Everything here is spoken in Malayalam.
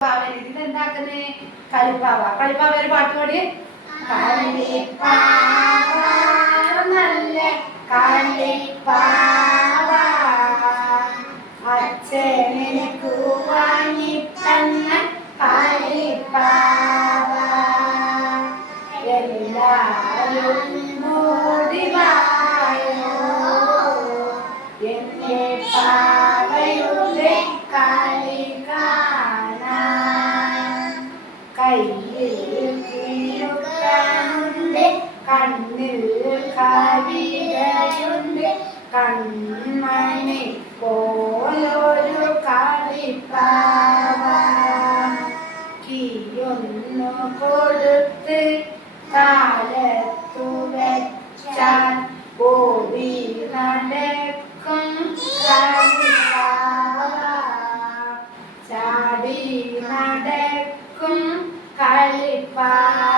ഇതിലെന്താക്കുന്നേ കളിപ്പാവ. കളിപ്പാവ ഒരു പാട്ട് പാടി. കളിപ്പാവ നല്ല കളിപ്പാവ അച്ഛനെനിക്കു വാങ്ങിത്തന്ന കളിപ്പാവ എല്ലാരും മോടിവായോ എന്റെ പാവയുടെ കളി കാണാൻ. കയ്യിൽ കിഴുക്കാനുണ്ട് കണ്ണിൽ കവിതയുണ്ട് കൺമണി പോലൊരു കളിപ്പാവ കീയൊന്നു കൊടുത്ത് കാലത്തു വെച്ചാൽ ഓടി നടക്കും കളിപ്പാവ ചാടി നടക്കും കളിപ്പാവ.